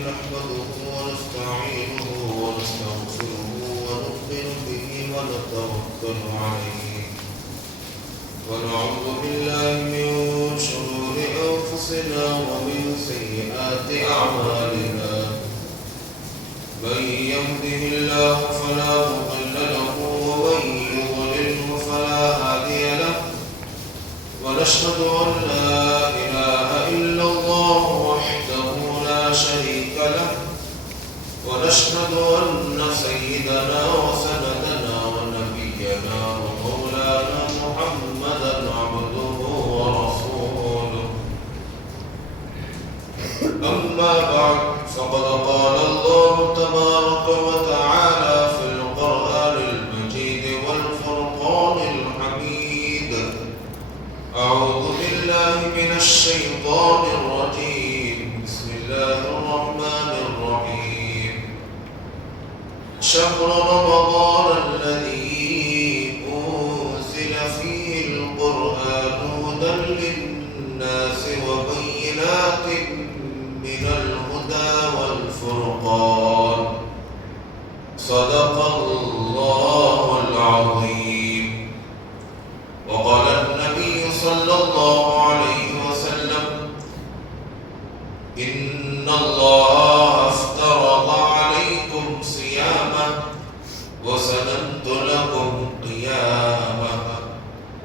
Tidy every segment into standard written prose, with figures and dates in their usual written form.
نحمده ونستعينه ونستغفره ونؤمن به ونتوكل عليه ونعوذ بالله من شرور أنفسنا ومن سيئات أعمالنا من يهده الله فلا مضل له ومن يضلله فلا هادي له ونشهد أن لا إله إلا الله وحده لا شريك له ونشهد أن سيدنا وسندنا ونبينا ومولانا محمدا عبده ورسوله أما بعد فقد قال الله تبارك وتعالى في القرآن المجيد والفرقان الحميد أعوذ بالله من الشيطان الرجيم بسم الله الرحمن الرحيم شهر رمضان الذي أنزل فيه القرآن هدى للناس وبينات من الهدى والفرقان صدق الله العظيم. وقال النبي صلى الله عليه وسلم إن الله افترض عليكم صيامه وسننت لكم قيامه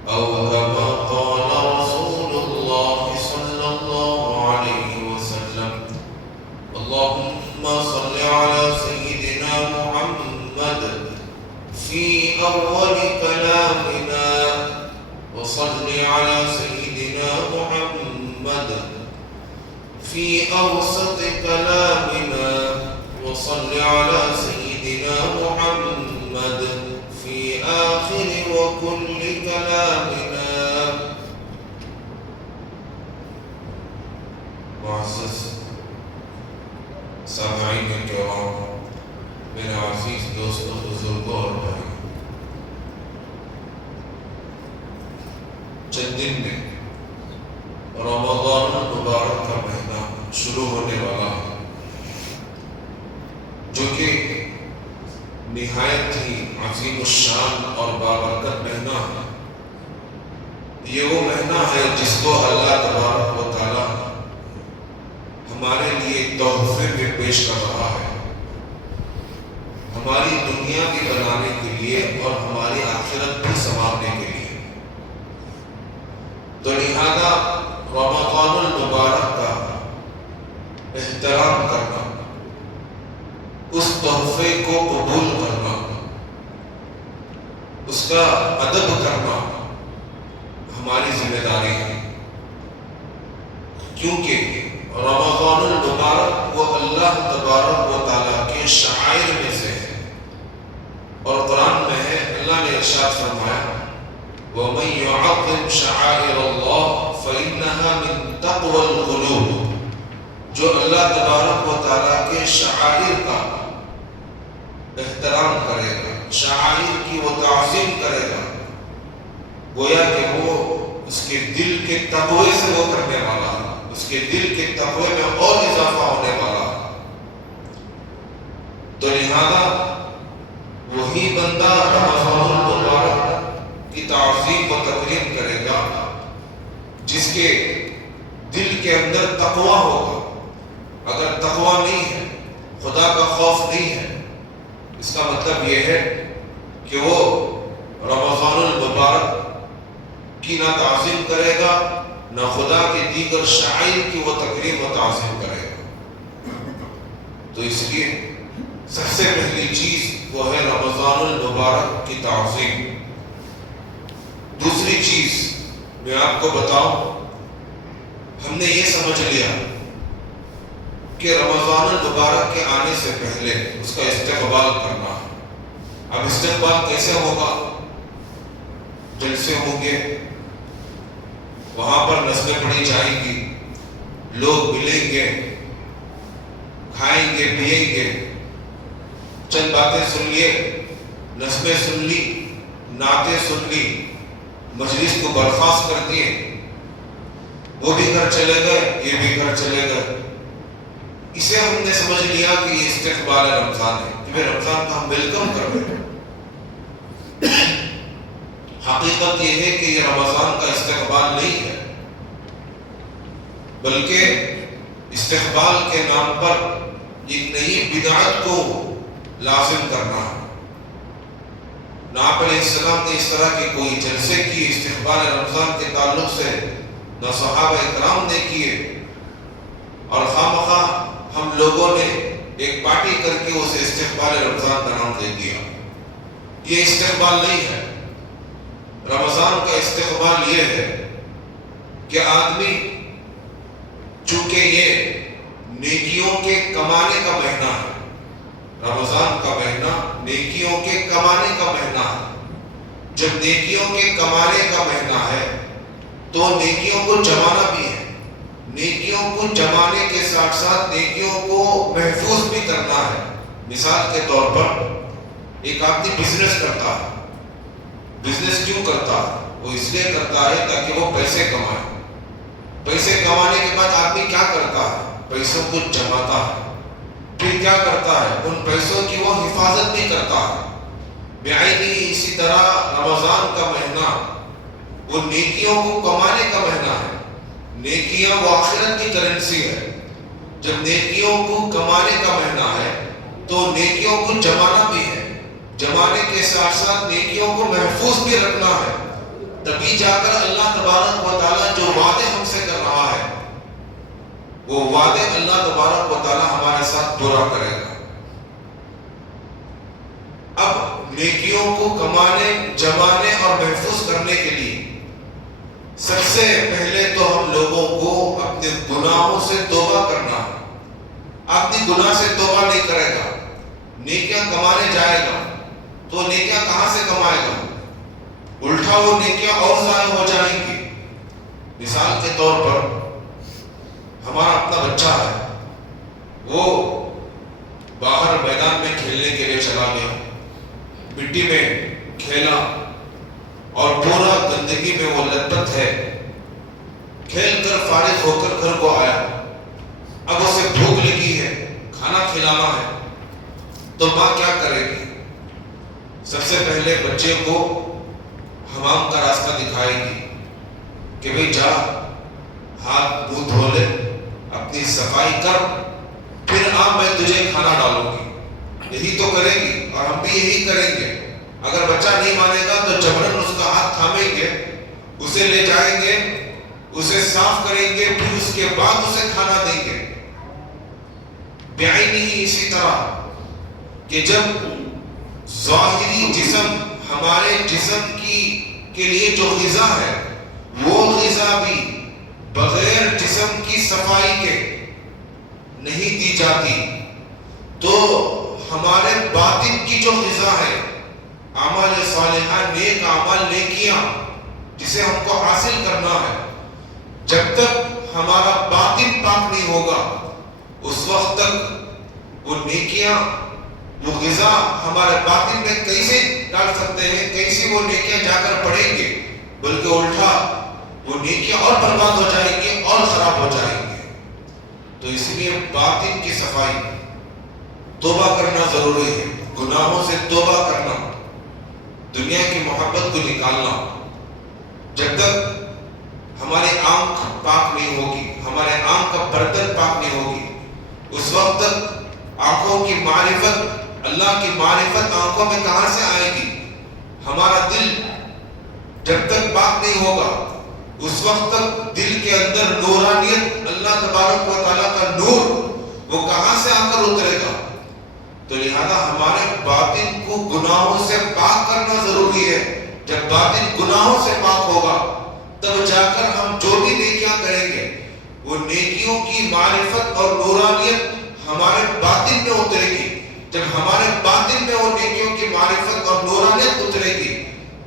أو كما قال رسول الله صلى الله عليه وسلم. اللهم صل على سيدنا محمد في أول كلامنا وصل على سيدنا محمد في أوسط كلامنا وصل على سيدنا محمد في آخر وكل كلامنا. معزز سامعین کرام، میرے عزیز دوستوں، بزرگوں اور بھائی، چند دن میں رمضان المبارک کا مہینہ شروع ہونے والا ہے، جو کہ نہایت ہی عظیم الشان اور بابرکت مہینہ ہے۔ یہ وہ مہینہ ہے جس کو اللہ تبارک و تعالی ہمارے لیے تحفے میں پیش کر رہا ہے، ہماری دنیا بھی بنانے کے لیے اور ہماری آخرت بھی سنوارنے کے لیے۔ تو لہذا رمضان المبارک کا احترام کرنا، اس تحفے کو قبول کرنا، اس کا ادب کرنا ہماری ذمہ داری ہے، کیونکہ رمضان المبارک وہ اللہ تبارک و تعالیٰ کے شعائر میں سے ہے، اور قرآن میں ہے، اللہ نے ارشاد فرمایا وَمَن يُعَظِّمْ شَعَائِرَ اللَّهِ فَإِنَّهَا مِن تَقْوَى الْقُلُوبِ، جو اللہ تبارک و تعالیٰ کے شعائر کا احترام کرے گا، شعائر کی وہ تعظیم کرے گا، گویا کہ وہ اس کے دل کے تقوی سے وہ کرنے والا ہے، اس کے دل کے تقوی میں اور اضافہ ہونے والا ہے۔ تو لہذا وہی بندہ رمضان المبارک کی تعظیم و تکریم کرے گا جس کے دل کے اندر تقوی ہوگا۔ اگر تقوی نہیں ہے، خدا کا خوف نہیں ہے، اس کا مطلب یہ ہے کہ وہ رمضان المبارک کی نہ تعظیم کرے گا، نہ خدا کے دیگر شعائر کی وہ تکریم و تعظیم کرے گا۔ تو اس لیے سب سے پہلی چیز وہ ہے رمضان المبارک کی تعظیم۔ دوسری چیز میں آپ کو بتاؤں، ہم نے یہ سمجھ لیا کہ رمضان المبارک کے آنے سے پہلے اس کا استقبال کرنا۔ اب استقبال کیسے ہوگا؟ جلسے ہوں گے، وہاں پر نظمیں پڑھی جائیں گی، لوگ ملیں گے، کھائیں گے، پیئیں گے، چند باتیں سن لیے، نظمیں سن لی، نعتیں سن لی، مجلس کو برخاست کر دیے، وہ بھی گھر چلے گئے، یہ بھی گھر چلے گئے۔ اسے ہم نے سمجھ لیا کہ یہ استقبال رمضان ہے، کہ رمضان کا ہم ویلکم کر رہے ہیں۔ حقیقت یہ ہے کہ یہ رمضان کا استقبال نہیں ہے، بلکہ استقبال کے نام پر ایک نئی بدعت کو لازم کرنا ہے۔ نبی علیہ السلام نے اس طرح کے کوئی جلسے کیے استقبال رمضان کے تعلق سے نہ صحابہ اکرام نے کیے، اور خواہ ہم لوگوں نے ایک پارٹی کر کے اسے استقبال رمضان کا نام دے دیا۔ یہ استقبال نہیں ہے۔ رمضان کا استقبال یہ ہے کہ آدمی، چونکہ یہ نیکیوں کے کمانے کا مہینہ ہے، رمضان کا مہینہ نیکیوں کے کمانے کا مہینہ ہے۔ جب نیکیوں کے کمانے کا مہینہ ہے تو نیکیوں کو جمانا بھی ہے، نیکیوں کو جمانے کے ساتھ ساتھ نیکیوں کو محفوظ بھی کرنا ہے۔ مثال کے طور پر ایک آدمی بزنس کرتا ہے، بزنس کیوں کرتا ہے؟ وہ اس لیے کرتا ہے تاکہ وہ پیسے کمائے۔ پیسے کمانے کے بعد آدمی کیا کرتا ہے؟ پیسوں کو جماتا ہے، پھر کیا کرتا ہے؟ ان پیسوں کی وہ حفاظت بھی کرتا ہے۔ بعینی اسی طرح رمضان کا مہینہ وہ نیکیوں کو کمانے کا مہینہ ہے۔ نیکیاں وہ آخرت کی کرنسی ہے۔ جب نیکیوں کو کمانے کا مہینہ ہے تو نیکیوں کو جمانا بھی ہے، جمانے کے ساتھ ساتھ نیکیوں کو محفوظ بھی رکھنا ہے، تبھی جا کر اللہ تبارک و تعالیٰ جو وعدے ہم سے کر رہا ہے وہ وعدے اللہ تبارک و تعالیٰ ہمارے ساتھ پورا کرے گا۔ اب نیکیوں کو کمانے، جمانے اور محفوظ کرنے کے لیے سب سے پہلے تو ہم لوگوں کو اپنے گناہوں سے توبہ کرنا ہے۔ آدمی گناہ سے توبہ نہیں کرے گا، نیکیاں کمانے جائے گا تو نیکیاں کہاں سے کمائے گا؟ الٹا وہ نیکیاں اور ضائع ہو جائیں گی۔ مثال کے طور پر ہمارا اپنا بچہ ہے، وہ باہر میدان میں کھیلنے کے لیے چلا گیا، مٹی میں کھیلا اور پورا گندگی میں وہ لت پت ہے، کھیل کر فارغ ہو کر گھر کو آیا۔ اب اسے بھوک لگی ہے، کھانا کھلانا ہے، تو ماں کیا کرے گی؟ سب سے پہلے بچے کو حمام کا راستہ دکھائے گی کہ بھئی جا ہاتھ منہ دھو لے، اپنی صفائی کر، پھر میں تجھے کھانا ڈالوں گی۔ یہی تو کرے گی، اور ہم بھی یہی کریں گے۔ اگر بچہ نہیں مانے گا تو جبرن اس کا ہاتھ تھامیں گے، اسے لے جائیں گے، اسے صاف کریں گے، پھر اس کے بعد اسے کھانا دیں گے۔ بعینی اسی طرح کہ جب ظاہری جسم ہمارے جسم کے لیے جو غذا ہے وہ غذا بھی بغیر جسم کی صفائی کے نہیں دی جاتی، تو ہمارے باطن کی جو غذا ہے، اعمال صالحہ، نیک اعمال، نیکیاں جسے ہم کو حاصل کرنا ہے، جب تک ہمارا باطن پاک نہیں ہوگا اس وقت تک وہ نیکیاں، وہ غذا ہمارے باطن میں کیسے ڈال سکتے ہیں؟ کیسے وہ نیکیاں جا کر پڑیں گے؟ بلکہ الٹا وہ نیکیاں اور برباد ہو جائیں گے اور خراب ہو جائیں گے۔ تو اس لیے باطن کی صفائی، توبہ کرنا ضروری ہے، گناہوں سے توبہ کرنا، دنیا کی محبت کو نکالنا۔ جب تک ہماری آنکھ پاک نہیں ہوگی، ہمارے آنکھ کا برتن پاک نہیں ہوگی، اس وقت تک آنکھوں کی معرفت، اللہ کی معرفت آنکھوں میں کہاں سے آئے گی؟ ہمارا دل جب تک پاک نہیں ہوگا اس وقت تک دل کے اندر نورانیت، اللہ تبارک و تعالیٰ کا نور، وہ کہاں سے آ کر اترے گا؟ تو لہذا ہمارے باطن کو گناہوں سے پاک کرنا ضروری ہے۔ جب باطن گناہوں سے پاک ہوگا تب جا کر ہم جو بھی نیکیاں کریں گے وہ نیکیوں کی معرفت اور نورانیت ہمارے باطن میں اترے گی۔ جب ہمارے باطن میں وہ نیکیوں کی معرفت اور نورانیت اترے گی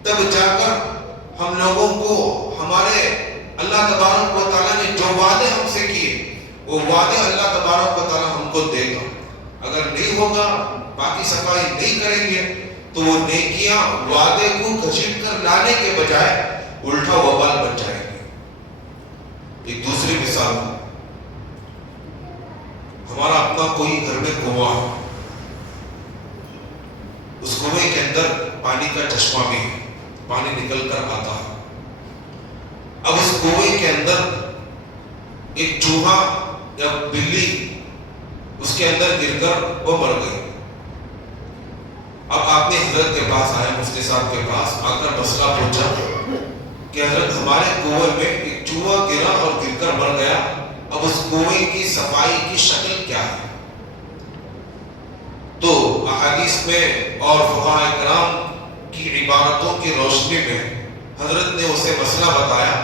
تب جا کر ہم لوگوں کو ہمارے اللہ تبارک و تعالیٰ نے جو وعدے ہم سے کیے وہ وعدے اللہ تبارک و تعالیٰ ہم کو دے گا۔ اگر نہیں ہوگا، باقی صفائی نہیں کریں گے تو وہ نیکیاں وعدے کو گھسیٹ کر لانے کے بجائے الٹا وبال بن جائیں گے۔ ایک دوسری مثال، ہمارا اپنا کوئی گھر میں کنواں ہے، اس کنویں کے اندر پانی کا چشمہ بھی ہے، پانی نکل کر آتا ہے۔ اب اس کنویں کے اندر ایک چوہا یا بلی اس کے اندر گر کر وہ مر گئی۔ اب آپ نے حضرت کے پاس آئے، مفتی صاحب کے پاس آ کر مسئلہ پوچھا کہ حضرت ہمارے کنویں میں ایک چوہا گرا اور گر کر مر گیا، اب اس کنویں کی صفائی کی شکل کیا ہے؟ تو احادیث میں اور فقہاء کرام کی عبارتوں کی روشنی میں حضرت نے اسے مسئلہ بتایا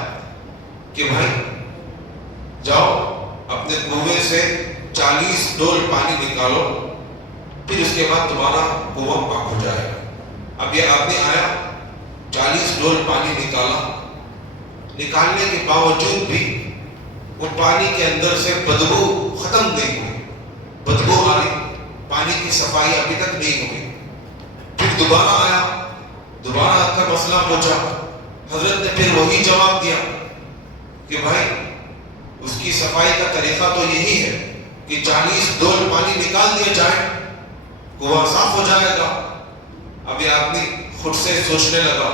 کہ بھائی جاؤ اپنے کنویں سے 40 ڈول پانی نکالو، پھر اس کے بعد تمہارا کنواں پاک ہو جائے گا۔ اب یہ آدمی آیا، 40 ڈول پانی نکالا، نکالنے کے باوجود بھی وہ پانی کے اندر سے بدبو ختم نہیں ہوئی، بدبو آ رہی، پانی کی صفائی ابھی تک نہیں ہوئی۔ پھر دوبارہ آیا، دوبارہ آ کر مسئلہ پوچھا، حضرت نے پھر وہی جواب دیا کہ بھائی اس کی صفائی کا طریقہ تو یہی ہے کہ 40 ڈول پانی نکال دیا جائے، کنواں صاف ہو جائے گا۔ اب یہ آدمی خود سے سوچنے لگا،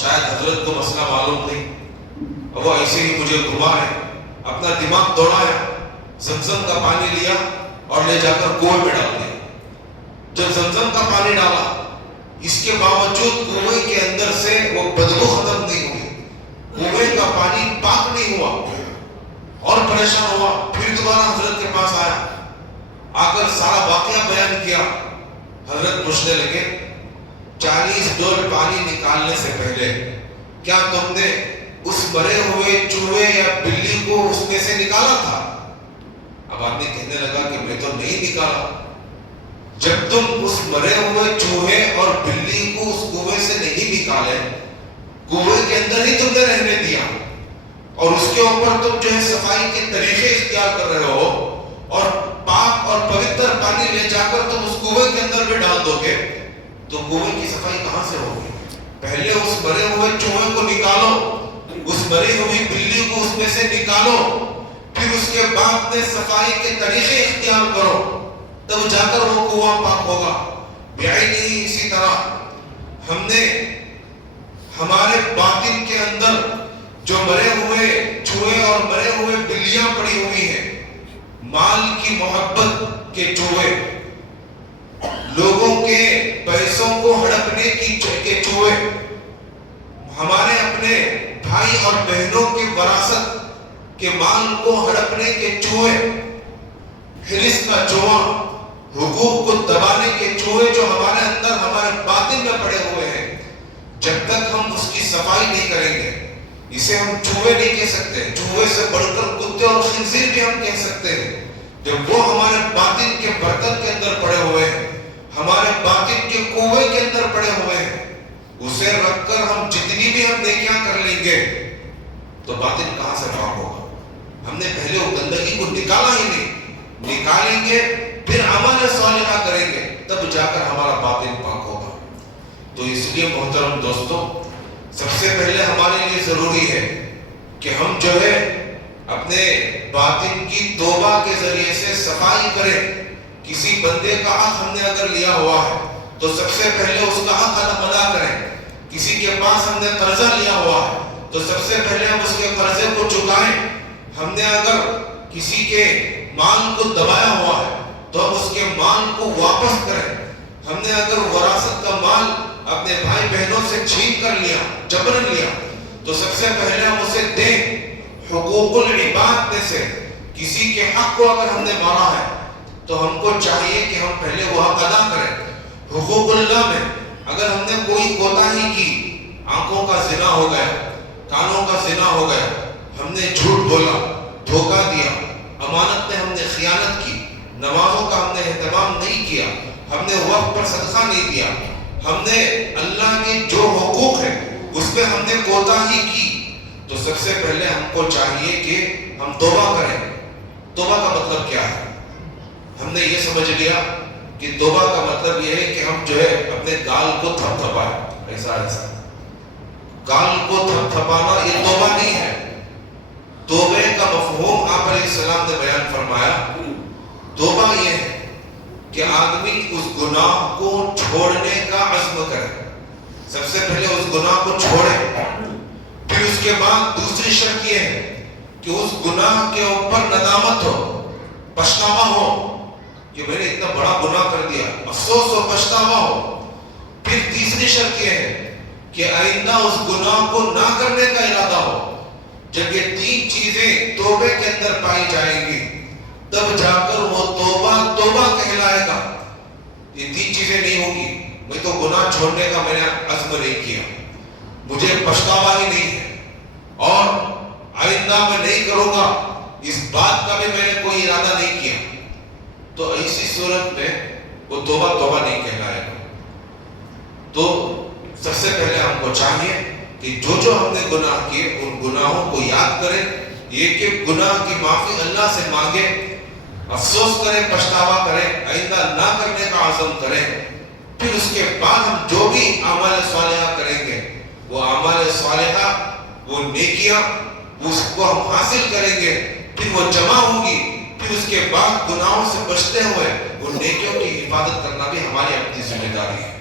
شاید حضرت کو مسئلہ معلوم نہیں، اب وہ ایسے ہی مجھے گھما ہے، اپنا دماغ دوڑایا، زمزم کا پانی لیا اور لے جا کر کنویں میں ڈال دیا۔ جب زمزم کا پانی ڈالا، اس کے باوجود کنویں کے اندر سے وہ بدبو ختم نہیں ہوئی، کنویں کا پانی پاک نہیں ہوا، اور پریشان ہوا۔ پھر دوبارہ حضرت کے پاس آیا، آ کر سارا واقعہ بیان کیا۔ حضرت پوچھنے لگے، 40 ڈول پانی نکالنے سے پہلے کیا تم نے اس مرے ہوئے چوہے یا بلی کو اس میں سے نکالا تھا؟ اب آدمی کہنے لگا کہ میں تو نہیں نکالا۔ جب تم اس مرے ہوئے چوہے اور بلی کو اس کنویں سے نہیں نکالے، کنویں کے اندر ہی تم نے رہنے دیا، اور اس کے اوپر تم جو ہے صفائی کے طریقے اختیار کر رہے ہو، اور پاک اور پوتر پانی لے جا کر تم اس کنویں کے اندر بھی ڈال دو گے، تو کنویں کی صفائی کہاں سے ہوگی؟ پہلے اس مرے ہوئے چوہے کو نکالو، اس مری ہوئی بلی کو اس میں سے نکالو، پھر اس کے بعد میں صفائی کے طریقے اختیار کرو، تب جا کر وہ کنواں پاک ہوگا۔ بعینی اسی طرح ہم نے ہمارے باطن کے اندر جو مرے ہوئے چوہے اور مرے ہوئے بلیاں پڑی ہوئی ہیں، مال کی محبت کے چوہے، لوگوں کے پیسوں کو ہڑپنے کے چوہے، ہمارے اپنے بھائی اور بہنوں کی وراثت کے مال کو ہڑپنے کے چوہے، حرص کا چوہا، حقوق کو دبانے کے چوہے جو ہمارے اندر ہمارے باطن میں پڑے ہوئے ہیں، جب تک ہم اس کی صفائی نہیں کریں گے، اسے ہم چوہے نہیں کہہ سکتے، چوہے سے بڑھ کر کتے اور خنزیر بھی ہم کہہ سکتے ہیں، جب وہ ہمارے باطن کے برتن کے اندر پڑے ہوئے ہیں، ہمارے باطن کے کنویں کے اندر پڑے ہوئے ہیں، اسے رکھ کر ہم جتنی بھی ہم نیکیاں کر لیں گے تو باطن کہاں سے پاک ہوگا؟ ہم نے پہلے وہ گندگی کو نکالا ہی نہیں، نکالیں گے پھر عمل صالحہ کریں گے، تب جا کر ہمارا باطن پاک ہوگا۔ تو اس لیے محترم دوستو، سب سے پہلے ہمارے لیے ضروری ہے کہ ہم جو ہے اپنے باطن کی توبہ کے ذریعے سے صفائی کریں۔ کسی بندے کا حق ہم نے اگر لیا ہوا ہے تو سب سے پہلے اس کا حق ادا کریں۔ کسی کے پاس ہم نے قرضہ لیا ہوا ہے تو سب سے پہلے ہم اس کے قرضے کو چکائیں۔ ہم نے اگر کسی کے مال کو دبایا ہوا ہے تو ہم اس کے مال کو واپس کریں۔ ہم نے اگر وراثت کا مال اپنے بھائی بہنوں سے چھین کر لیا، جبرن لیا، تو سب سے پہلے ہم اسے دیں۔ حقوق العباد میں سے کسی کے حق کو اگر ہم نے مارا ہے تو ہم کو چاہیے کہ ہم پہلے وہ حق ادا کریں۔ حقوق اللہ میں اگر ہم نے کوئی کوتاہی کی، آنکھوں کا زنا ہو گیا، کانوں کا زنا ہو گیا، ہم نے جھوٹ بولا، دھوکہ دیا، امانت میں ہم نے خیانت کی، نمازوں کا ہم نے اہتمام نہیں کیا، ہم نے وقت پر صدقہ نہیں دیا، ہم نے اللہ کے جو حقوق ہیں اس پہ ہم نے کوتاہی کی، تو سب سے پہلے ہم کو چاہیے کہ ہم توبہ کریں۔ توبہ کا مطلب کیا ہے؟ ہم نے یہ سمجھ لیا کہ توبہ کا مطلب یہ ہے کہ ہم جو ہے اپنے گال کو تھپ تھپائیں، ایسا گال کو تھپ تھپانا یہ توبہ نہیں ہے۔ توبے کا مفہوم آپ علیہ السلام نے بیان فرمایا، توبہ یہ ہے کہ آدمی اس گناہ کو چھوڑنے کا عزم کرے. سب سے پہلے اس گناہ کو چھوڑے, پھر اس کے بعد دوسری شرط یہ ہے کہ اس گناہ کے اوپر ندامت ہو, پچھتاوا ہو کہ میں نے اتنا بڑا گناہ کر دیا, افسوس ہو, پچھتاوا ہو. پھر تیسری شرط یہ ہے کہ آئندہ اس گناہ کو نہ کرنے کا ارادہ ہو. جب یہ تین چیزیں توبے کے اندر پائی جائیں گی تب جا کر وہ توبہ کہلائے گا. یہ تین چیزیں نہیں ہوگی, میں تو گناہ چھوڑنے کا میں نے عزم نہیں کیا, مجھے پچھتاوا ہی نہیں ہے, اور آئندہ میں نہیں کروں گا, اس بات کا بھی میں نے کوئی ارادہ نہیں کیا, تو ایسی صورت میں وہ توبہ نہیں کہلائے گا. تو سب سے پہلے ہم کو چاہیے کہ جو ہم نے گناہ کیے ان گناہوں کو یاد کریں, یہ کہ گناہ کی معافی اللہ سے مانگے, افسوس کریں, پچھتاوا کریں, آئندہ نہ کرنے کا عزم کریں. پھر اس کے بعد ہم جو بھی اعمال صالحہ کریں گے وہ اعمال صالحہ, وہ نیکیاں, اس کو ہم حاصل کریں گے, پھر وہ جمع ہوگی. پھر اس کے بعد گناہوں سے بچتے ہوئے ان نیکیوں کی حفاظت کرنا بھی ہماری اپنی ذمہ داری ہے.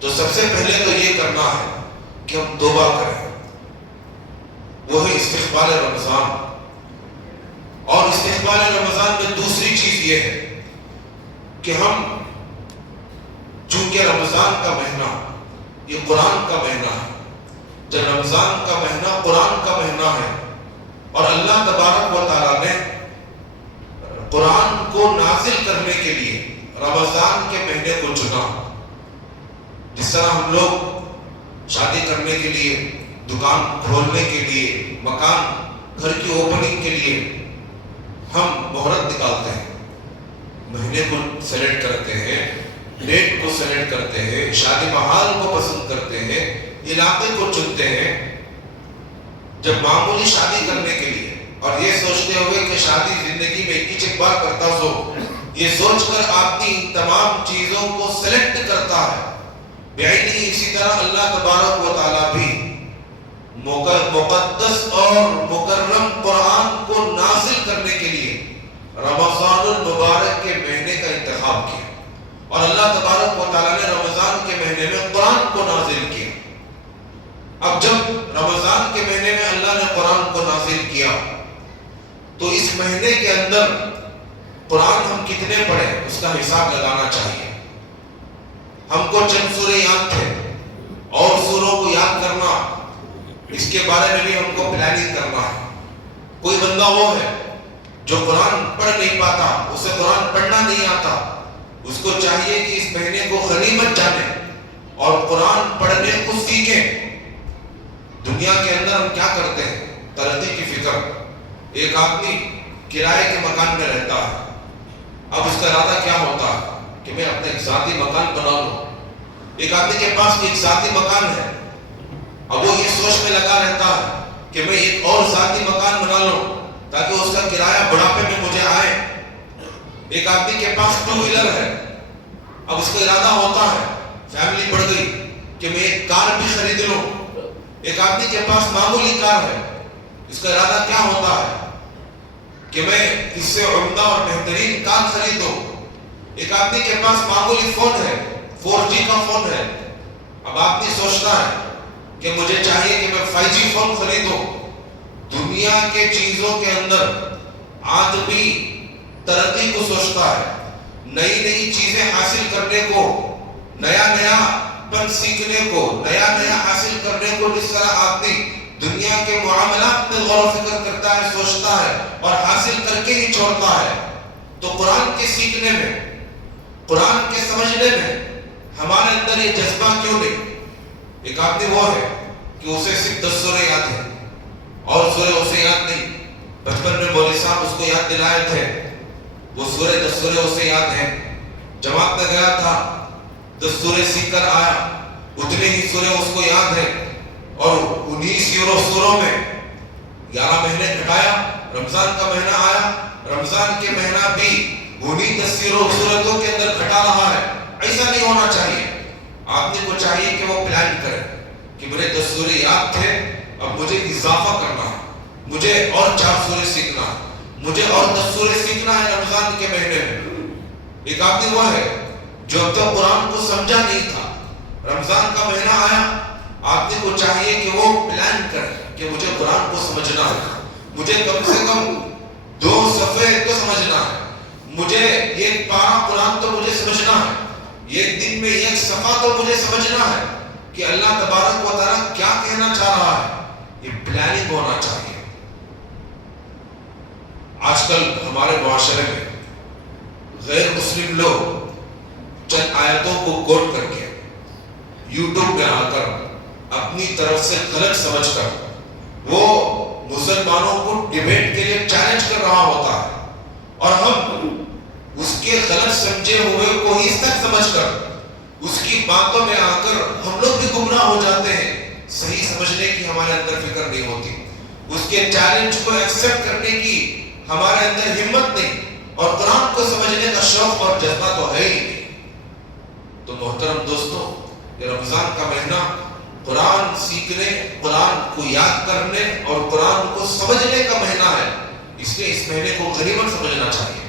تو سب سے پہلے تو یہ کرنا ہے کہ ہم توبہ کریں, وہی استقبال رمضان. اور استقبال رمضان میں دوسری چیز یہ ہے کہ ہم, چونکہ رمضان کا مہینہ یہ قرآن کا مہینہ ہے, جب رمضان کا مہینہ قرآن کا مہینہ ہے اور اللہ تبارک و تعالیٰ نے قرآن کو نازل کرنے کے لیے رمضان کے مہینے کو چنا. جس طرح ہم لوگ شادی کرنے کے لیے, دکان کھولنے کے لیے, مکان گھر کی اوپننگ کے لیے ہم مہرت نکالتے ہیں, مہینے کو سلیکٹ کرتے ہیں, ڈیٹ کو سلیکٹ کرتے ہیں, شادی محال کو پسند کرتے ہیں, علاقے کو چنتے ہیں. جب معمولی شادی کرنے کے لیے, اور یہ سوچتے ہوئے کہ شادی زندگی میں ایک بار کرتا ہو, یہ سوچ کر آدمی تمام چیزوں کو سلیکٹ کرتا ہے. بیعینی اسی طرح اللہ تبارک و تعالیٰ بھی مقدس اور مکرم قرآن کو نازل کرنے کے لیے رمضان المبارک کے مہینے کا انتخاب کیا, اور اللہ تبارک و تعالیٰ نے رمضان کے مہینے میں قرآن کو نازل کیا. اب جب رمضان کے مہینے میں اللہ نے قرآن کو نازل کیا تو اس مہینے کے اندر قرآن ہم کتنے پڑھیں اس کا حساب لگانا چاہیے. ہم کو چند سورے یاد تھے, اور سوروں کو یاد کرنا, اس کے بارے میں بھی ہم کو پلاننگ کرنا ہے. کوئی بندہ وہ ہے جو قرآن پڑھ نہیں پاتا, اسے قرآن پڑھنا نہیں آتا, اس کو چاہیے کہ اس مہینے کو غنیمت جانے اور قرآن پڑھنے کو سیکھیں. دنیا کے اندر ہم کیا کرتے ہیں, ترقی کی فکر. ایک آدمی کرائے کے مکان میں رہتا ہے, اب اس کا ارادہ کیا ہوتا ہے کہ میں اپنا ایک ذاتی مکان بنا لوں. ایک آدمی کے پاس ایک ذاتی مکان ہے, اب وہ یہ سوچ میں لگا رہتا ہے کہ میں ایک اور ذاتی مکان بنا لوں تاکہ اس کا کرایہ بڑھاپے میں مجھے آئے. ایک آدمی کے پاس 2 ویلر ہے, اب اس کا ارادہ ہوتا ہے, فیملی بڑھ گئی, کہ میں ایک کار بھی خرید لوں. ایک آدمی کے پاس معمولی کار ہے, اس کا ارادہ کیا ہوتا ہے کہ میں اس سے عمدہ اور بہترین کار خریدوں. ایک آدمی کے پاس معمولی فون ہے, 4G کا فون ہے, اب آدمی سوچتا ہے کہ مجھے چاہیے کہ میں 5G فون خریدوں. دنیا کے چیزوں کے اندر آدمی ترقی کو سوچتا ہے, نئی چیزیں حاصل کرنے کو, نیا پن سیکھنے کو, نیا حاصل کرنے کو. جس طرح آدمی دنیا کے معاملات میں غور و فکر کرتا ہے, سوچتا ہے اور حاصل کر کے ہی چھوڑتا ہے, تو قرآن کے سیکھنے میں, قرآن کے سمجھنے میں ہمارے اندر یہ جذبہ کیوں نہیں؟ ایک آدمی وہ ہے کہ اسے صرف 10 سورے یاد ہیں اور سورے اسے یاد نہیں. بچپن میں مولوی صاحب اس کو یاد دلائے تھے, وہ 10 سورے اسے یاد ہیں. جماعت میں گیا تھا, 10 سورے سیکھ کر آیا, اتنے ہی سورے اس کو یاد ہیں, اور 19 سوروں میں 11 مہینے کٹایا. رمضان کا مہینہ آیا, رمضان کے مہینہ بھی انہیں 10 سورتوں کے اندر کھٹا رہا ہے. ایسا نہیں ہونا چاہیے. آدمی کو چاہیے کہ وہ پلان کرے کہ میرے 10 سورے یاد تھے, اب مجھے اضافہ کرنا ہے, مجھے اور 4 سورے سیکھنا ہے, مجھے اور 10 سورے سیکھنا ہے رمضان کے مہینے میں. ایک آدمی وہ ہے جو اب تک قرآن کو سمجھا نہیں تھا. رمضان کا مہینہ آیا, آدمی کو چاہیے کہ وہ پلان کرے کہ مجھے قرآن کو سمجھنا ہے, مجھے کم سے کم 2 صفحے تو سمجھنا ہے, مجھے ایک پارہ قرآن تو مجھے سمجھنا ہے, ایک دن میں 1 صفحہ تو مجھے سمجھنا ہے کہ اللہ تبارک و تعالیٰ کیا کہنا چاہ رہا ہے. یہ پلاننگ ہونا چاہیے. آج کل ہمارے معاشرے میں غیر مسلم لوگ چند آیتوں کو کوٹ کر کے یوٹیوب میں آ کر اپنی طرف سے غلط سمجھ کر وہ مسلمانوں کو ڈیبیٹ کے لیے چیلنج کر رہا ہوتا ہے, اور ہم اس کے غلط سمجھے ہوئے کو ہی سچ سمجھ کر اس کی باتوں میں آ کر ہم لوگ بھی گمراہ ہو جاتے ہیں. صحیح سمجھنے کی ہمارے اندر فکر نہیں ہوتی, اس کے چیلنج کو ایکسپٹ کرنے کی ہمارے اندر ہمت نہیں, اور قرآن کو سمجھنے کا شوق اور جذبہ تو ہے ہی نہیں. تو محترم دوستو, یہ رمضان کا مہینہ قرآن سیکھنے, قرآن کو یاد کرنے اور قرآن کو سمجھنے کا مہینہ ہے. اس لیے اس مہینے کو غنیمت سمجھنا چاہیے.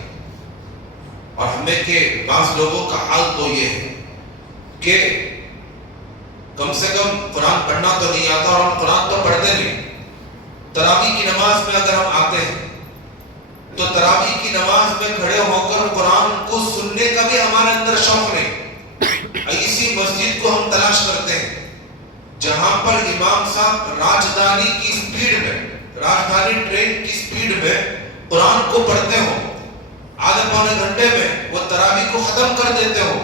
اور ہمیں کہ بعض لوگوں کا حال تو یہ ہے کہ کم سے کم قرآن پڑھنا تو نہیں آتا, اور ہم قرآن تو پڑھتے نہیں. تراویح کی نماز میں اگر ہم آتے ہیں تو تراویح کی نماز میں کھڑے ہو کر قرآن کو سننے کا بھی ہمارے اندر شوق نہیں. ایسی مسجد کو ہم تلاش کرتے ہیں جہاں پر امام صاحب راجدھانی کی سپیڈ میں, راجدھانی ٹرین کی سپیڈ میں قرآن کو پڑھتے ہو, آدھے پونے گھنٹے میں وہ تراویح کو ختم کر دیتے ہو.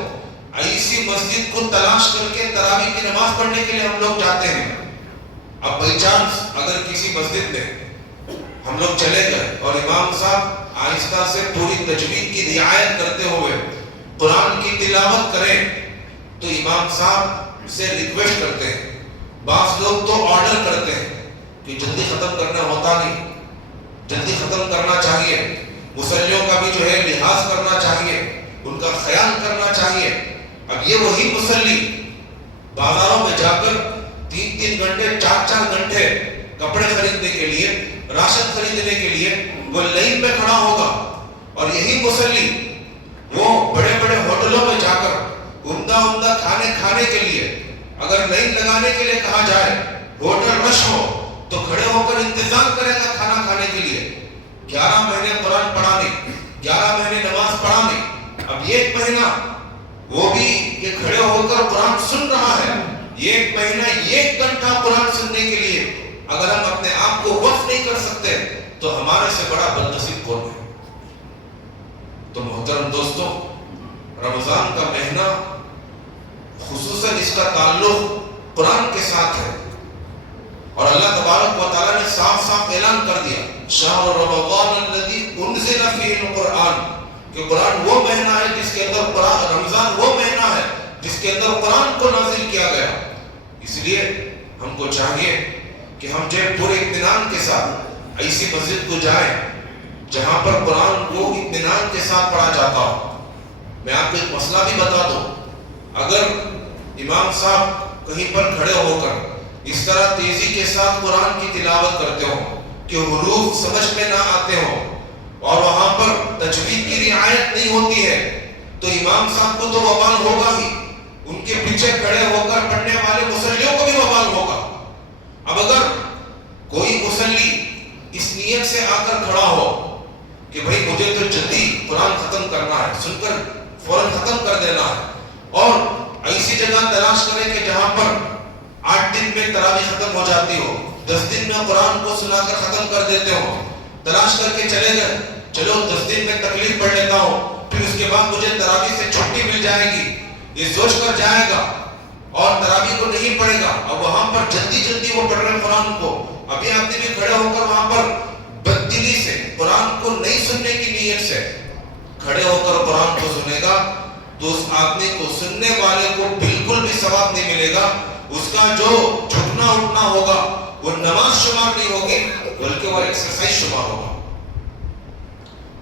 ایسی مسجد کو تلاش کر کے تراویح کی نماز پڑھنے کے لیے ہم لوگ جاتے ہیں. اب بائی چانس اگر کسی مسجد میں ہم لوگ چلے گئے اور امام صاحب آہستہ سے پوری تجوید کی رعایت کرتے ہوئے قرآن کی تلاوت کریں تو امام صاحب سے ریکویسٹ کرتے ہیں. بعض لوگ تو آرڈر کرتے ہیں کہ جلدی ختم کرنا ہوتا نہیں, جلدی ختم کرنا چاہیے, مصلیوں کا بھی جو ہے لحاظ کرنا چاہیے, ان کا خیال کرنا چاہیے. اب یہ وہی مصلی بازاروں میں جا کر 3 گھنٹے 4 گھنٹے کپڑے خریدنے کے لیے, راشن خریدنے کے لیے وہ لائن میں کھڑا ہوگا, اور یہی مصلی وہ بڑے بڑے ہوٹلوں میں جا کر عمدہ کھانے کے لیے اگر لائن لگانے کے لیے کہا جائے, ہوٹل رش ہو تو کھڑے ہو کر انتظار کرے گا کھانا کھانے کے لیے. 11 مہینے قرآن پڑھا نہیں, 11 مہینے نماز پڑھا نہیں, اب 1 مہینہ وہ بھی یہ کھڑے ہو کر قرآن سن رہا ہے. 1 مہینہ 1 گھنٹہ قرآن سننے کے لیے اگر ہم اپنے آپ کو وقف نہیں کر سکتے تو ہمارے سے بڑا بدنصیب کون ہے. تو محترم دوستو, رمضان کا مہینہ خصوصاً اس کا تعلق قرآن کے ساتھ ہے, اور اللہ تبارک و تعالیٰ نے صاف صاف اعلان کر دیا شہر رمضان الذی انزل فیہ القرآن, کہ قرآن وہ مہینہ ہے جس کے اندر رمضان وہ مہینہ ہے جس کے اندر قرآن کو نازل کیا گیا. اس لیے ہم کو چاہیے کہ ہم جو پورے اطمینان کے ساتھ ایسی مسجد کو جائیں جہاں پر قرآن کو اطمینان کے ساتھ پڑھا جاتا ہو. میں آپ کو ایک مسئلہ بھی بتا دوں, اگر امام صاحب کہیں پر کھڑے ہو کر اس طرح تیزی کے ساتھ قرآن کی تلاوت کرتے ہو کہ حروف سمجھ میں نہ آتے ہوں اور وہاں پر تجوید کی رعایت نہیں ہوتی ہے تو امام صاحب کو تو وبال ہوگا ہی, ان کے پیچھے کھڑے ہو کر پڑھنے والے مصلیوں کو بھی وبال ہوگا. اب اگر کوئی مصلی اس نیت سے آ کر کھڑا ہو کہ بھئی مجھے تو جلدی قرآن ختم کرنا ہے, سن کر فوراً ختم کر دینا ہے, اور ایسی جگہ تلاش کرے کہ جہاں پر 8 دن میں تراویح ختم ہو جاتی ہو, 10 دن میں قرآن کو سنا کر ختم کر دیتے ہو, تلاش کر کے چلے گئے, چلو 10 دن میں تکلیف پڑھ لیتا ہوں, پھر اس کے بعد مجھے تراویح سے چھٹی مل جائے گی, یہ سوچ کر جائے گا اور تراویح کو نہیں پڑھے گا. اب وہاں پر جلدی وہ پڑھ رہے قرآن کو, ابھی آپ نے بھی کھڑے ہو کر وہاں پر بددلی سے قرآن کو نہیں سننے کی نیت سے کھڑے ہو کر قرآن کو سنے گا تو اس آدمی کو, سننے والے کو بالکل بھی ثواب نہیں ملے گا. اس کا جو جھکنا اٹھنا ہوگا وہ نماز شمار نہیں ہوگی بلکہ وہ ایکسرسائز شمار ہوگا.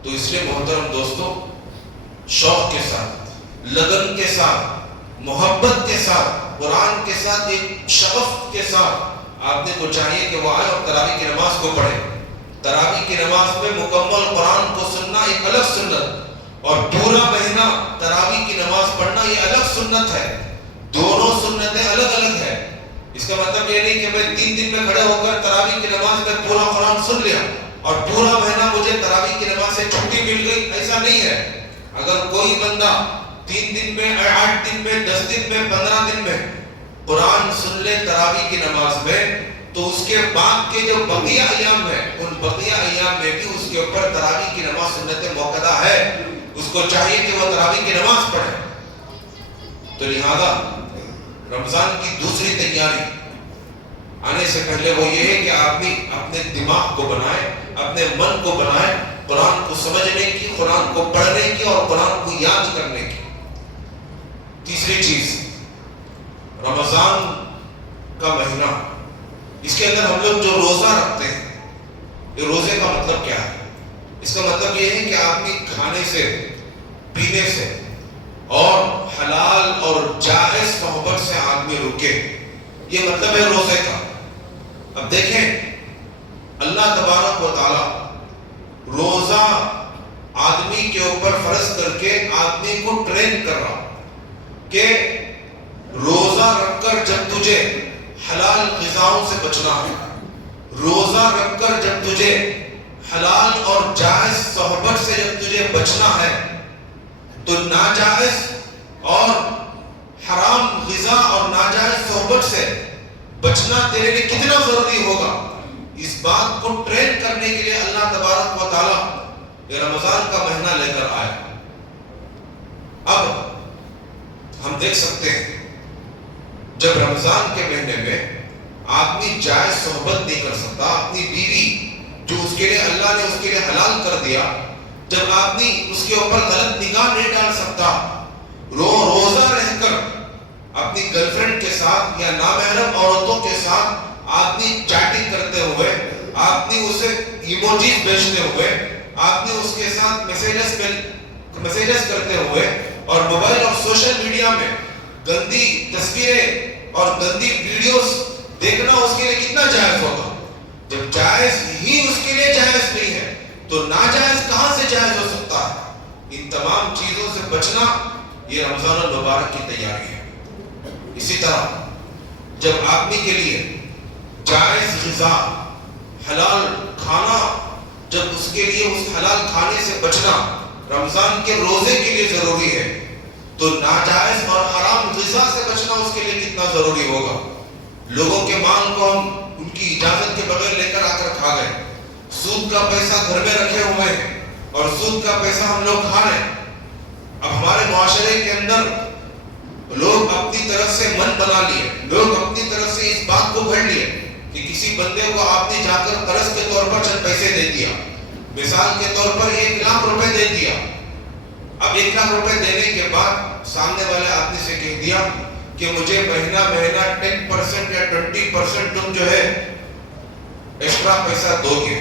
تو اس لیے محترم دوستو, شوق کے ساتھ, لگن کے ساتھ, محبت کے ساتھ, قرآن کے ساتھ, ایک شغف کے ساتھ آدمی کو چاہیے کہ وہ آئے اور تراویح کی نماز کو پڑھے. تراویح کی نماز میں مکمل قرآن کو سننا ایک الگ سنت، اور پورا مہینہ تراویح کی نماز پڑھنا یہ الگ سنت ہے. دونوں سنتیں الگ الگ ہیں. اس کا مطلب یہ نہیں کہ میں 3 دن میں کھڑے ہو کر تراویح کی نماز میں پورا قرآن سن لیا اور پورا مہینہ مجھے تراویح کی نماز سے چھٹی مل گئی، ایسا نہیں ہے. اگر کوئی بندہ 3 دن میں، 8 دن میں، 10 دن میں، 15 دن میں قرآن سن لے تراویح کی نماز میں، تو اس کے بعد کے جو بقیہ ایام ہیں ان بقیہ ایام میں بھی اس کے اوپر تراویح کی نماز سنت موقدہ ہے. اس کو چاہیے کہ وہ تراویح کی نماز پڑھے. تو لہذا رمضان کی دوسری تیاری آنے سے پہلے وہ یہ ہے کہ آدمی اپنے دماغ کو بنائے، اپنے من کو بنائے قرآن کو سمجھنے کی، قرآن کو پڑھنے کی اور قرآن کو یاد کرنے کی. تیسری چیز، رمضان کا مہینہ، اس کے اندر ہم لوگ جو روزہ رکھتے ہیں، یہ روزے کا مطلب کیا ہے؟ اس کا مطلب یہ ہے کہ آدمی کھانے سے، پینے سے اور حلال اور جائز صحبت سے آدمی رکے. یہ مطلب ہے روزے کا. اب دیکھیں، اللہ تبارک و تعالی روزہ آدمی کے اوپر فرض کر کے آدمی کو ٹرین کر رہا کہ روزہ رکھ کر جب تجھے حلال غذاؤں سے بچنا ہے، روزہ رکھ کر جب تجھے حلال اور جائز صحبت سے جب تجھے بچنا ہے، تو ناجائز اور حرام غذا اور ناجائز صحبت سے بچنا تیرے لیے کتنا ضروری ہوگا، اس بات کو ٹرین کرنے کے لیے اللہ تبارک و تعالی یہ رمضان کا مہینہ لے کر آیا. اب ہم دیکھ سکتے ہیں جب رمضان کے مہینے میں آدمی جائز صحبت نہیں کر سکتا، اپنی بیوی جو اس کے لیے اللہ نے اس کے لیے حلال کر دیا، جب آدمی اس کے اوپر غلط نگاہ نہیں ڈال سکتا، روزہ رہ کر اپنی گرل فرینڈ کے ساتھ یا نامحرم عورتوں کے ساتھ آدمی چیٹنگ کرتے ہوئے، آدمی اسے ایموجیز بھیجتے ہوئے، آدمی اس کے ساتھ میسیجز کرتے ہوئے اور موبائل اور سوشل میڈیا میں گندی تصویریں اور گندی ویڈیوز دیکھنا اس کے لیے کتنا جائز ہوگا؟ جب جائز ہی اس کے لیے جائز نہیں ہے تو ناجائز کہاں سے جائز ہو سکتا ہے؟ ان تمام چیزوں سے بچنا یہ رمضان المبارک کی تیاری ہے. اسی طرح جب آدمی کے لیے جائز غذا، حلال کھانا، جب اس کے لیے اس حلال کھانے سے بچنا رمضان کے روزے کے لیے ضروری ہے، تو ناجائز اور حرام غذا سے بچنا اس کے لیے کتنا ضروری ہوگا. لوگوں کے مال کو ہم ان کی اجازت کے بغیر لے کر آ کر کھا گئے، سود کا پیسہ گھر میں رکھے ہوئے ہیں اور سود کا پیسہ ہم لوگ کھا رہے ہیں. اب ہمارے معاشرے کے اندر لوگ اپنی طرف سے من بنا لیے، لوگ اپنی طرف سے اس بات کو گھڑ لیے کہ کسی بندے کو آپ نے جا کر قرض کے طور پر چند پیسے دے دیا، مثال کے طور پر 1 لاکھ روپے دے دیا. اب 1 لاکھ روپے دینے کے بعد سامنے والے آدمی سے کہہ دیا کہ مجھے مہینہ 10% یا 20% تم جو ہے ایکسٹرا پیسہ دو گے.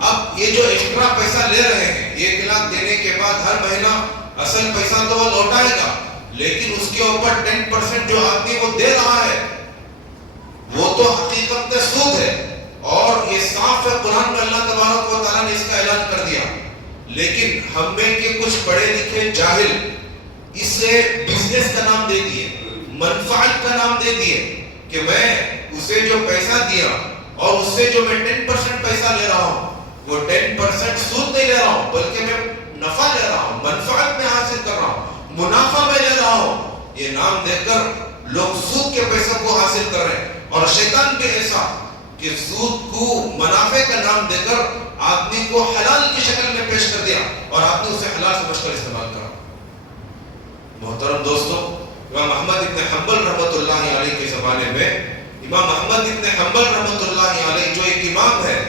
اب یہ جو ایکسٹرا پیسہ لے رہے ہیں 1 لاکھ دینے کے بعد ہر مہینہ اصل پیسہ تو وہ لوٹائے گا، لیکن اس کے اوپر 10% جو آدمی وہ دے رہا ہے وہ تو حقیقت میں سود ہے. اور یہ صاف ہے، قرآن میں اللہ تبارک و تعالیٰ نے اس کا اعلان کر دیا. لیکن ہم میں کے کچھ پڑھے لکھے جاہل اسے بزنس کا نام دے دیے، منفعت کا نام دے دیے کہ میں اسے جو پیسہ دیا اور اس سے جو میں 10% پیسہ لے رہا ہوں وہ 10% سود نہیں لے رہا ہوں بلکہ میں نفع لے رہا ہوں، منفعت میں حاصل کر رہا ہوں، منافع میں لے رہا ہوں. یہ نام دے کر لوگ سود کے پیسوں کو حاصل کر رہے ہیں. اور شیطان بھی ایسا کہ سود کو منافع کا نام دے کر آدمی کو حلال کی شکل میں پیش کر دیا اور آدمی اسے حلال سمجھ کر استعمال کرا. محترم دوستو، امام احمد ابن حنبل رحمۃ اللہ علیہ کے زمانے میں، امام احمد ابن حنبل رحمۃ اللہ علیہ جو ایک امام ہے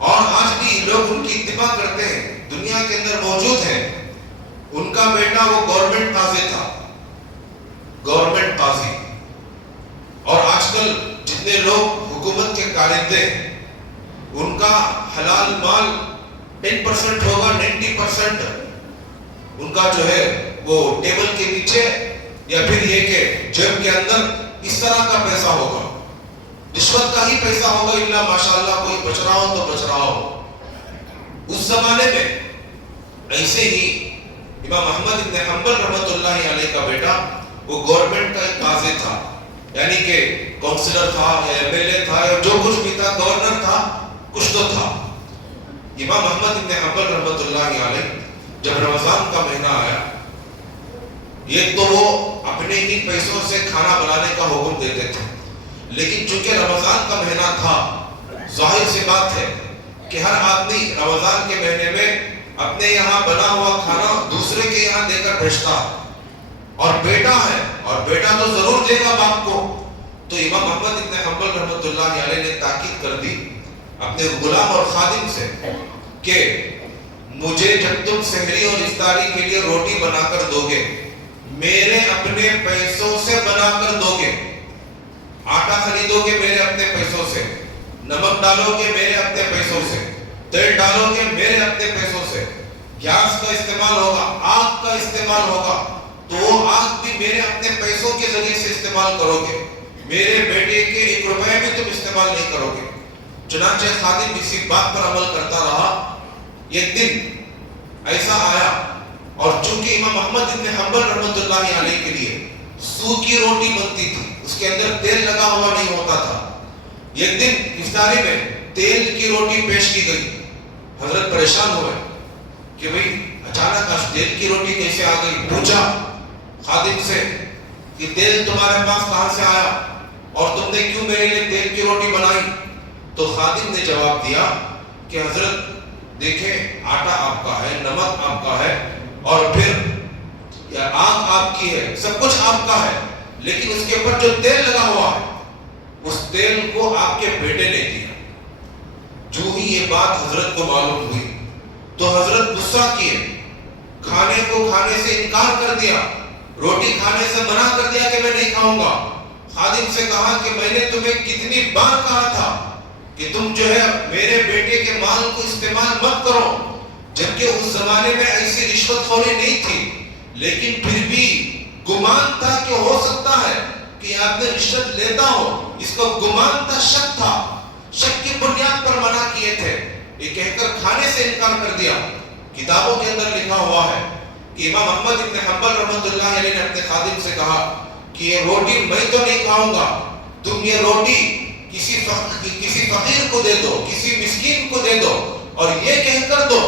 اور آج بھی لوگ ان کی اتباع کرتے ہیں، دنیا کے اندر موجود ہیں، ان کا بیٹا وہ گورنمنٹ قاضی تھا، گورنمنٹ قاضی. اور آج کل جتنے لوگ حکومت کے کارندے ہیں ان کا حلال مال 10% ہوگا، 90% ان کا جو ہے وہ ٹیبل کے نیچے یا پھر یہ کہ جیب کے اندر اس طرح کا پیسہ ہوگا. رشوت کا ہی پیسہ ہوگا الا ماشاءاللہ کوئی بچ رہا ہو تو بچ رہا ہو۔ اس زمانے میں ایسے ہی امام احمد ابن حنبل رحمۃ اللہ علیہ کا بیٹا وہ گورنمنٹ کا ایک قاضی تھا، یعنی کہ کونسلر تھا یا ایم ایل اے تھا یا جو کچھ بھی تھا، گورنر تھا، کچھ تو تھا۔ امام احمد ابن حنبل رحمۃ اللہ علیہ جب رمضان کا مہینہ آیا، ایک تو وہ اپنے ہی پیسوں سے کھانا بنانے کا حکم دیتے تھے، لیکن چونکہ رمضان کا مہینہ تھا، ظاہر سی بات ہے کہ ہر آدمی رمضان کے مہینے میں اپنے یہاں بنا ہوا کھانا دوسرے کے یہاں دے کر بھیجتا ہے، اور بیٹا ہے اور بیٹا تو ضرور دے گا باپ کو۔ تو امام احمد ابن حنبل رحمۃ اللہ علیہ نے تاکید کر دی اپنے غلام اور خادم سے کہ مجھے جب تم سحری اور افطاری کے لیے روٹی بنا کر دو گے، میرے اپنے پیسوں سے بنا کر دو گے، آٹا خریدو گے میرے اپنے پیسوں سے، نمک ڈالو گے میرے اپنے پیسوں سے، تیل ڈالو گے میرے اپنے پیسوں سے، گیس کا استعمال ہوگا، آگ کا استعمال ہوگا تو وہ آگ بھی میرے اپنے پیسوں کے ذریعے سے استعمال کرو گے، میرے بیٹے کے 1 روپے بھی تم استعمال نہیں کرو گے۔ چنانچہ خادم اسی بات پر عمل کرتا رہا۔ ایک دن ایسا آیا اور چونکہ امام احمد ابن حنبل رحمۃ اللہ علیہ کے لیے سوکھی روٹی بنتی تھی، اس کے اندر تیل لگا ہوا نہیں ہوتا تھا، ایک دن افطاری میں تیل کی روٹی پیش کی گئی۔ حضرت پریشان ہوئے کہ بھئی اچانک تیل کی روٹی کیسے آ گئی؟ پوچھا خادم سے کہ تیل تمہارے پاس کہاں سے آیا اور تم نے کیوں میرے لیے تیل کی روٹی بنائی؟ تو خادم نے جواب دیا کہ حضرت دیکھیں، آٹا آپ کا ہے، نمک آپ کا ہے، اور پھر آگ آپ کی ہے، سب کچھ آپ کا ہے، لیکن اس کے اوپر جو تیل لگا ہوا ہے اس تیل کو آپ کے بیٹے نے دیا۔ جو ہی یہ بات حضرت کو معلوم ہوئی تو حضرت غصہ کیے، کھانے کو کھانے سے انکار کر دیا، روٹی کھانے سے منع کر دیا کہ میں نہیں کھاؤں گا۔ خادم سے کہا کہ میں نے تمہیں کتنی بار کہا تھا کہ تم جو ہے میرے بیٹے کے مال کو استعمال مت کرو، جبکہ اس زمانے میں ایسی رشوت خوری نہیں تھی، لیکن پھر بھی گمان تھا کہ ہو سکتا ہے کہ آپ نے رشوت لیتا ہو، اس کا گمان تھا، شک تھا، شک کی بنیاد پر منع کیے تھے، یہ کہہ کر کھانے سے انکار کر دیا۔ کتابوں کے اندر لکھا ہوا ہے کہ امام احمد ابن حنبل رحمۃ اللہ علیہ نے اپنے خادم سے کہا کہ یہ روٹی میں تو نہیں کھاؤں گا، تم یہ روٹی کسی فقیر کو دے دو، کسی مسکین کو دے دو، اور یہ کہہ کر دو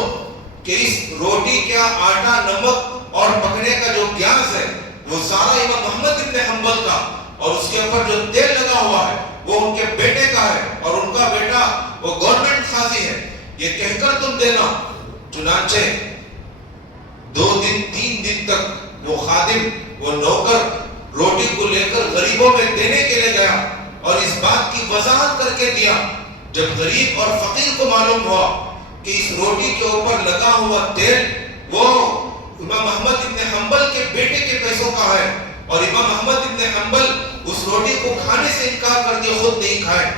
کہ اس روٹی کا آٹا، نمک اور پکنے کا جو گیس ہے وہ سارا امام احمد ابن حنبل کا، اور اس کے اوپر جو تیل لگا ہوا ہے وہ ان کے بیٹے کا ہے، اور ان کا بیٹا وہ گورنمنٹ قاضی ہے، یہ کہہ کر تم دینا۔ چنانچہ 2 دن 3 دن تک وہ خادم، وہ نوکر روٹی کو لے کر غریبوں میں دینے کے لیے گیا اور اس بات کی وضاحت کر کے دیا۔ جب غریب اور فقیر کو معلوم ہوا کہ اس روٹی کے اوپر لگا ہوا تیل وہ امام احمد ابن حنبل کے بیٹے کے پیسوں کا ہے، اور امام احمد ابن حنبل اس روٹی کو کھانے سے انکار کر دیا، خود نہیں کھائے،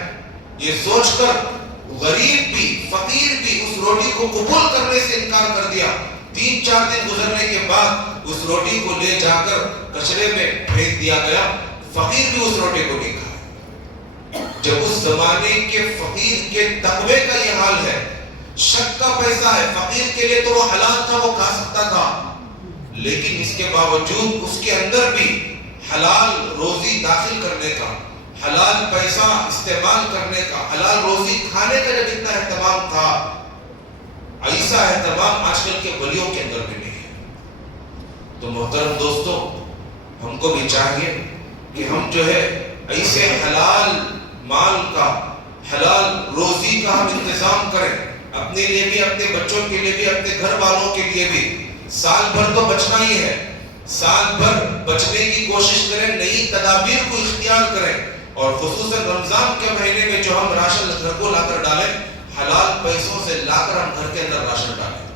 یہ سوچ کر غریب بھی فقیر بھی اس روٹی کو قبول کرنے سے انکار کر دیا۔ 3-4 دن گزرنے کے بعد اس روٹی کو لے جا کر کچرے میں پھینک دیا گیا، فقیر بھی اس روٹی کو نہیں کھایا۔ جب اس زمانے کے فقیر کے تقوی کا یہ حال ہے، شک کا پیسہ ہے، فقیر کے لیے تو وہ حلال تھا، وہ کھا سکتا تھا، لیکن اس کے باوجود اس کے اندر بھی حلال روزی داخل کرنے کا، حلال پیسہ استعمال کرنے کا، حلال روزی کھانے کا جب اتنا اہتمام تھا، ایسا اہتمام آج کل کے ولیوں کے اندر بھی نہیں ہے۔ تو محترم دوستوں، ہم کو بھی چاہیے کہ ہم جو ہے ایسے حلال مال کا، حلال روزی کا ہم انتظام کریں، اپنے لیے بھی، اپنے بچوں کے لیے بھی، اپنے گھر والوں کے لیے بھی۔ سال بھر تو بچنا ہی ہے، سال بھر بچنے کی کوشش کریں، نئی تدابیر کو اختیار کریں، اور خصوصاً رمضان کے مہینے میں جو ہم راشن گھر کو لا کر ڈالیں، حلال پیسوں سے لا کر ہم گھر کے اندر راشن ڈالیں۔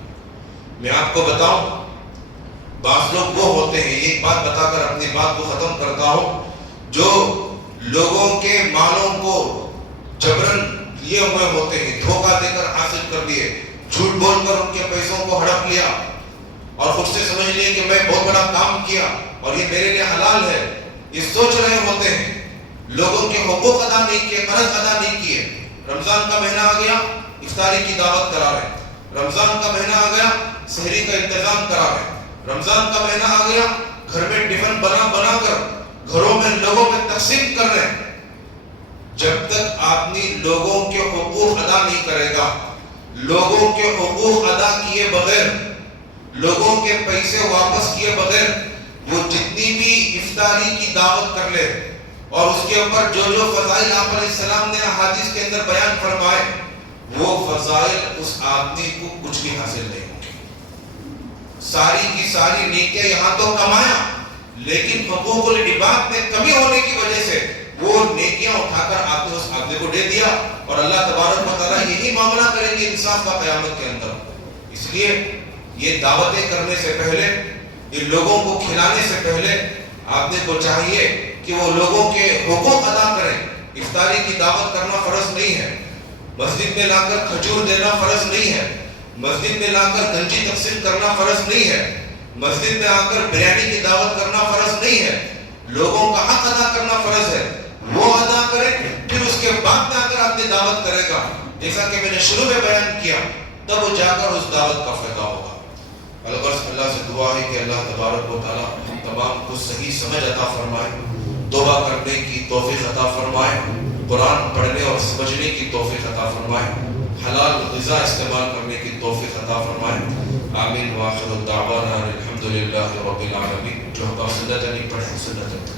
میں آپ کو بتاؤں، بعض لوگ وہ ہوتے ہیں، ایک بات بتا کر اپنی بات کو ختم کرتا ہوں، جو لوگوں کے مالوں کو جبرن لیے ہوئے ہوتے ہیں، دھوکہ دے کر حاصل کر لیے، جھوٹ بول کر ان کے پیسوں کو ہڑپ لیا اور خود سے سمجھ لیے کہ میں بہت بڑا کام کیا اور یہ میرے لیے حلال ہے، یہ سوچ رہے ہوتے ہیں۔ لوگوں کے حقوق ادا نہیں کیے، قرض ادا نہیں کیے. رمضان کا مہینہ آ گیا، افطاری کی دعوت کرا رہے. رمضان کا مہینہ آ گیا، سحری کا انتظام کرا رہے. رمضان کا مہینہ آ گیا، گھر میں ٹفن بنا بنا کر گھروں میں لوگوں میں تقسیم کر رہے ہیں. جب تک آدمی لوگوں کے حقوق ادا نہیں کرے گا، لوگوں کے حقوق ادا کیے بغیر، لوگوں کے پیسے واپس کیے بغیر وہ جتنی بھی افطاری کی دعوت کر لے اور اس کے اوپر جو جو فضائل آپ علیہ السلام نے احادیث کے اندر بیان فرمائے، وہ فضائل اس آدمی کو کچھ بھی حاصل نہیں ہوں گے. ساری کی ساری نیکیاں یہاں تو کمایا، لیکن حقوق العباد میں کمی ہونے کی وجہ سے وہ نیکیاں اٹھا کر آپ نے اس آدمی کو دے دیا. اور اللہ تبارک و تعالیٰ یہی معاملہ کریں گے انصاف کا قیامت کے اندر. اس لیے یہ دعوتیں کرنے سے پہلے، یہ لوگوں کو کھلانے سے پہلے آدمی کو چاہیے کہ وہ لوگوں کے حقوق ادا کریں. افطاری کی دعوت کرنا فرض نہیں ہے، مسجد میں لا کر کھجور دینا فرض نہیں ہے، مسجد میں لا کر گنجی تقسیم کرنا فرض نہیں ہے، مسجد میں آ کر بریانی کی دعوت کرنا فرض نہیں ہے. لوگوں کا حق ادا کرنا فرض ہے، وہ ادا کرے، پھر اس کے بعد میں آ کر آپ نے دعوت کرے گا. جیسا کہ میں نے شروع میں بیان کیا، تب وہ جا کر اس دعوت کا فائدہ ہوگا. الغرض اللہ سے دعا ہے کہ اللہ تبارک و تعالیٰ ہم تمام کو صحیح سمجھ عطا فرمائے، توبہ کرنے کی توفیق عطا فرمائے، قرآن پڑھنے اور سمجھنے کی توفیق عطا فرمائے، حلال غذا استعمال کرنے کی توفیق عطا فرمائے. آمین. وآخر دعوانا الحمدللہ رب العالمین. جو ہم سنت نہیں پڑھیں سنت